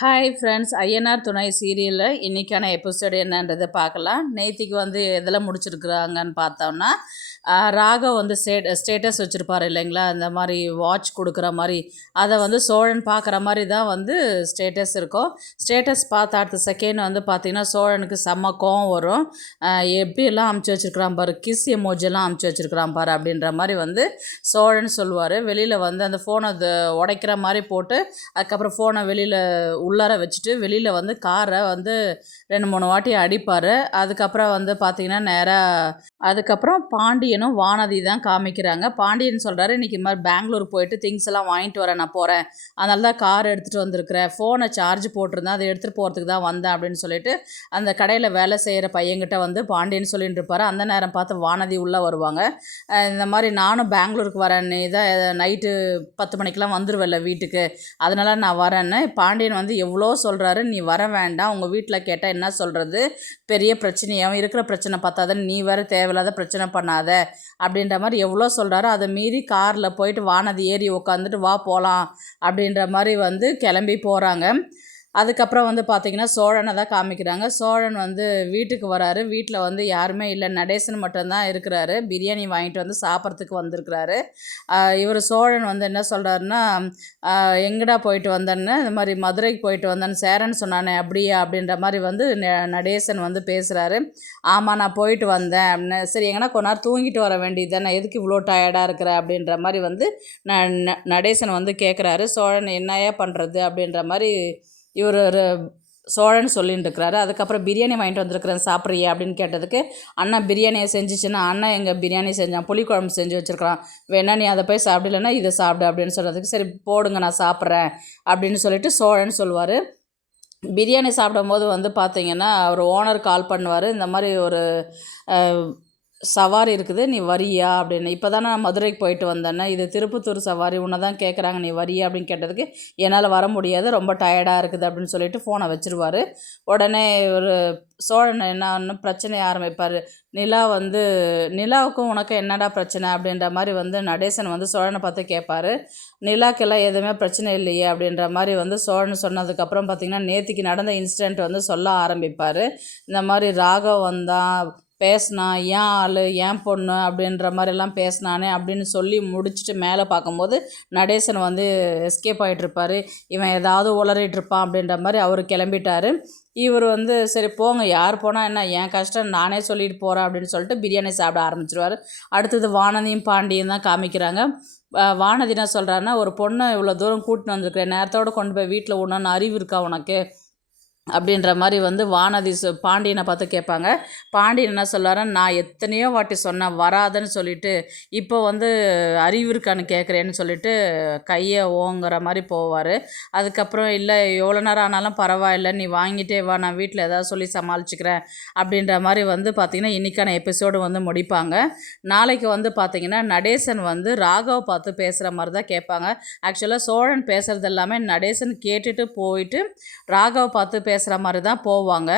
Hi friends, Ayyanar துணை சீரியலில் இன்றைக்கான எபிசோடு என்னன்றதை பார்க்கலாம். நேத்திக்கு எதில் முடிச்சிருக்கிறாங்கன்னு பார்த்தோம்னா, ராகவ் ஸ்டேட்டஸ் வச்சுருப்பார் இல்லைங்களா, இந்த மாதிரி வாட்ச் கொடுக்குற மாதிரி. அதை சோழன் பார்க்குற மாதிரி தான் ஸ்டேட்டஸ் இருக்கும். ஸ்டேட்டஸ் பார்த்த அடுத்த செகண்ட் பார்த்திங்கன்னா சோழனுக்கு செம்ம கோவம் வரும். எப்படியெல்லாம் அமுச்சு வச்சுருக்கிறான் பாரு, கிஸ் எமோஜெல்லாம் அமுச்சு வச்சுருக்கிறான் பாரு அப்படின்ற மாதிரி சோழன் சொல்லுவார். வெளியில் அந்த ஃபோனை உடைக்கிற மாதிரி போட்டு அதுக்கப்புறம் ஃபோனை வெளியில் உள்ளார வச்சுட்டு வெளியில் காரை 2-3 வாட்டி அடிப்பார். அதுக்கப்புறம் பார்த்திங்கன்னா நேராக அதுக்கப்புறம் பாண்டியனும் வானதி தான் காமிக்கிறாங்க. பாண்டியன் சொல்கிறாரு, இன்றைக்கி இது மாதிரி பெங்களூர் போயிட்டு திங்ஸ் எல்லாம் வாங்கிட்டு வரேன், நான் போகிறேன், அதனால தான் கார் எடுத்துகிட்டு வந்திருக்கிறேன், ஃபோனை சார்ஜ் போட்டிருந்தேன், அதை எடுத்துகிட்டு போகிறதுக்கு தான் வந்தேன் அப்படின்னு சொல்லிட்டு அந்த கடையில் வேலை செய்கிற பையன்கிட்ட பாண்டியன் சொல்லிட்டு இருப்பார். அந்த நேரம் பார்த்து வானதி உள்ளே வருவாங்க. இந்த மாதிரி நானும் பெங்களூருக்கு வரேன், நீ தான் நைட்டு 10 மணிக்கெலாம் வந்துடுவேல்ல வீட்டுக்கு, அதனால நான் வரேன்னு பாண்டியன் எவ்வளோ சொல்கிறாரு. நீ வர வேண்டாம், உங்கள் வீட்டில் கேட்டால் என்ன சொல்கிறது, பெரிய பிரச்சனையாகவும் இருக்கிற பிரச்சனை பார்த்தாதான் நீ வேறு தேவையில்லாத பிரச்சனை பண்ணாத அப்படின்ற மாதிரி எவ்வளோ சொல்கிறாரோ அதை மீறி காரில் போயிட்டு வானதி ஏறி உட்காந்துட்டு வா போகலாம் அப்படின்ற மாதிரி கிளம்பி போகிறாங்க. அதுக்கப்புறம் பார்த்திங்கன்னா சோழனை தான் காமிக்கிறாங்க. சோழன் வீட்டுக்கு வராரு. வீட்டில் யாருமே இல்லை, நடேசன் மட்டும்தான் இருக்கிறாரு. பிரியாணி வாங்கிட்டு சாப்பிட்றதுக்கு வந்திருக்கிறாரு. இவர் சோழன் என்ன சொல்கிறாருன்னா, எங்கடா போயிட்டு வந்தேன்னு, இந்த மாதிரி மதுரைக்கு போயிட்டு வந்தேன்னு சேரன் சொன்னானே அப்படியா அப்படின்ற மாதிரி நடேசன் பேசுகிறாரு. ஆமாம், நான் போயிட்டு வந்தேன் அப்படின்னு. சரி, எங்கன்னா கொஞ்ச நேரம் தூங்கிட்டு வர வேண்டியது தானே, எதுக்கு இவ்வளோ டயர்டாக இருக்கிற அப்படின்ற மாதிரி நடேசன் கேட்குறாரு. சோழன் என்னையா பண்ணுறது அப்படின்ற மாதிரி இவர் ஒரு சோழன் சொல்லின்னு இருக்கிறாரு. அதுக்கப்புறம் பிரியாணி வாங்கிட்டு வந்திருக்கிறேன், சாப்பிட்றியா அப்படின்னு கேட்டதுக்கு, அண்ணா பிரியாணியை செஞ்சிச்சுன்னா, அண்ணா எங்கள் பிரியாணி செஞ்சான், புளிக்குழம்பு செஞ்சு வச்சுருக்கலாம், வேணா நீ அதை போய் சாப்பிடலன்னா இதை சாப்பிடு அப்படின்னு சொல்கிறதுக்கு, சரி போடுங்க நான் சாப்பிட்றேன் அப்படின்னு சொல்லிட்டு சோழன் சொல்லுவார். பிரியாணி சாப்பிடும்போது பார்த்திங்கன்னா அவர் ஓனர் கால் பண்ணுவார். இந்த மாதிரி ஒரு சவாரி இருக்குது, நீ வரியா அப்படின்னு. இப்போ தானே நான் மதுரைக்கு போயிட்டு வந்தேன்னா, இது திருப்பத்தூர் சவாரி, உன்னை தான் கேட்குறாங்க, நீ வரியா அப்படின்னு கேட்டதுக்கு, என்னால் வர முடியாது, ரொம்ப டயர்டாக இருக்குது அப்படின்னு சொல்லிட்டு ஃபோனை வச்சுருவார். உடனே ஒரு சோழன் என்ன பிரச்சனையை ஆரம்பிப்பார். நிலாவுக்கும் உனக்கு என்னடா பிரச்சனை அப்படின்ற மாதிரி நடேசன் சோழனை பார்த்து கேட்பார். நிலாக்கெல்லாம் எதுவுமே பிரச்சனை இல்லையே அப்படின்ற மாதிரி சோழன் சொன்னதுக்கப்புறம் பார்த்திங்கன்னா நேற்றுக்கு நடந்த இன்சிடெண்ட் சொல்ல ஆரம்பிப்பார். இந்த மாதிரி ராகவ் வந்தான், பேசினான், ஏன் ஆள் ஏன் பொண்ணு அப்படின்ற மாதிரிலாம் பேசினானே அப்படின்னு சொல்லி முடிச்சுட்டு மேலே பார்க்கும்போது நடேசன் எஸ்கேப் ஆகிட்டுருப்பார். இவன் ஏதாவது உளறிட்டுருப்பான் அப்படின்ற மாதிரி அவர் கிளம்பிட்டார். இவர் சரி போங்க, யார் போனால் என்ன, என் கஷ்டம் நானே சொல்லிட்டு போகிறேன் அப்படின்னு சொல்லிட்டு பிரியாணி சாப்பிட ஆரம்பிச்சிருவார். அடுத்தது வானதியும் பாண்டியும் தான் காமிக்கிறாங்க. வானதி என்ன சொல்கிறாருன்னா, ஒரு பொண்ணை இவ்வளோ தூரம் கூட்டின்னு வந்திருக்கிறேன், நேரத்தோடு கொண்டு போய் வீட்டில் ஒன்றுன்னு அறிவு இருக்கா உனக்கு அப்படின்ற மாதிரி வானதி பாண்டியனை பார்த்து கேட்பாங்க. பாண்டியன் என்ன சொல்லுவாருன்னா, நான் எத்தனையோ வாட்டி சொன்னேன் வராதுன்னு சொல்லிட்டு, இப்போ அறிவு இருக்கான்னு கேட்குறேன்னு சொல்லிட்டு கையை ஓங்குற மாதிரி போவார். அதுக்கப்புறம் இல்லை எவ்வளோ நேரம் ஆனாலும் பரவாயில்ல, நீ வாங்கிட்டே வா, நான் வீட்டில் ஏதாவது சொல்லி சமாளிச்சுக்கிறேன் அப்படின்ற மாதிரி பார்த்திங்கன்னா இன்றைக்கான எபிசோடு முடிப்பாங்க. நாளைக்கு பார்த்திங்கன்னா நடேசன் ராகவ் பார்த்து பேசுகிற மாதிரி தான் கேட்பாங்க. ஆக்சுவலாக சோழன் பேசுகிறது எல்லாமே நடேசன் கேட்டுட்டு போயிட்டு ராகவ் பார்த்து பேசுகிற மாதிரி தான் போவாங்க.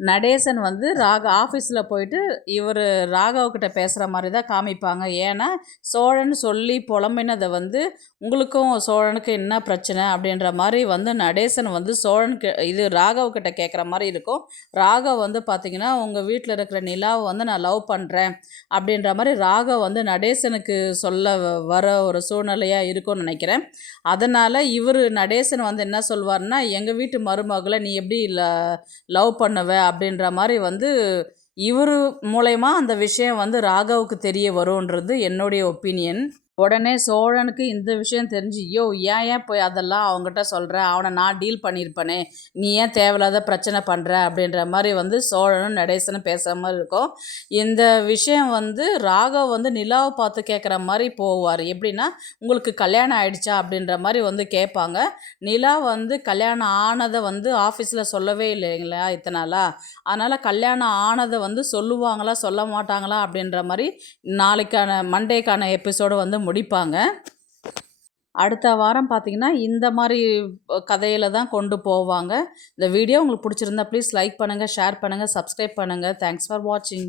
நடேசன் ஆஃபீஸில் போயிட்டு இவர் ராகவ்கிட்ட பேசுகிற மாதிரி தான் காமிப்பாங்க. ஏன்னா சோழன் சொல்லி புலம்பினதை உங்களுக்கும் சோழனுக்கு என்ன பிரச்சனை அப்படின்ற மாதிரி நடேசன் சோழனுக்கு இது ராகவ்கிட்ட கேட்குற மாதிரி இருக்கும். ராகவ் பார்த்திங்கன்னா உங்கள் வீட்டில் இருக்கிற நிலாவை நான் லவ் பண்ணுறேன் அப்படின்ற மாதிரி ராகவ் நடேசனுக்கு சொல்ல வர ஒரு சூழ்நிலையாக இருக்கும்னு நினைக்கிறேன். அதனால் இவர் நடேசன் என்ன சொல்வார்னா, எங்கள் வீட்டு மருமகளை நீ எப்படி லவ் பண்ணுவ அப்படின்ற மாதிரி இவர் மூலயமா அந்த விஷயம் ராகவுக்கு தெரிய வரும்ன்றது என்னுடைய ஒப்பீனியன். உடனே சோழனுக்கு இந்த விஷயம் தெரிஞ்சு, ஐயோ ஏன் போய் அதெல்லாம் அவங்ககிட்ட சொல்கிற, அவனை நான் டீல் பண்ணியிருப்பேனே, நீ ஏன் தேவையில்லாத பிரச்சனை பண்ணுற அப்படின்ற மாதிரி சோழனும் நடேசனும் பேசுகிற மாதிரி இருக்கும். இந்த விஷயம் ராகவ் நிலாவை பார்த்து கேட்குற மாதிரி போவார். எப்படின்னா, உங்களுக்கு கல்யாணம் ஆகிடுச்சா அப்படின்ற மாதிரி கேட்பாங்க. நிலா கல்யாணம் ஆனதை ஆஃபீஸில் சொல்லவே இல்லைங்களா இத்தனை நாளா, அதனால் கல்யாணம் ஆனதை சொல்லுவாங்களா சொல்ல மாட்டாங்களா அப்படின்ற மாதிரி நாளைக்கான மண்டேக்கான எபிசோடு முடிப்பாங்க. அடுத்த வாரம் பார்த்திங்கன்னா இந்த மாதிரி கதையில் தான் கொண்டு போவாங்க. இந்த வீடியோ உங்களுக்கு பிடிச்சிருந்தா ப்ளீஸ் லைக் பண்ணுங்கள், ஷேர் பண்ணுங்கள், சப்ஸ்கிரைப் பண்ணுங்கள். தேங்க்ஸ் ஃபார் வாட்சிங்.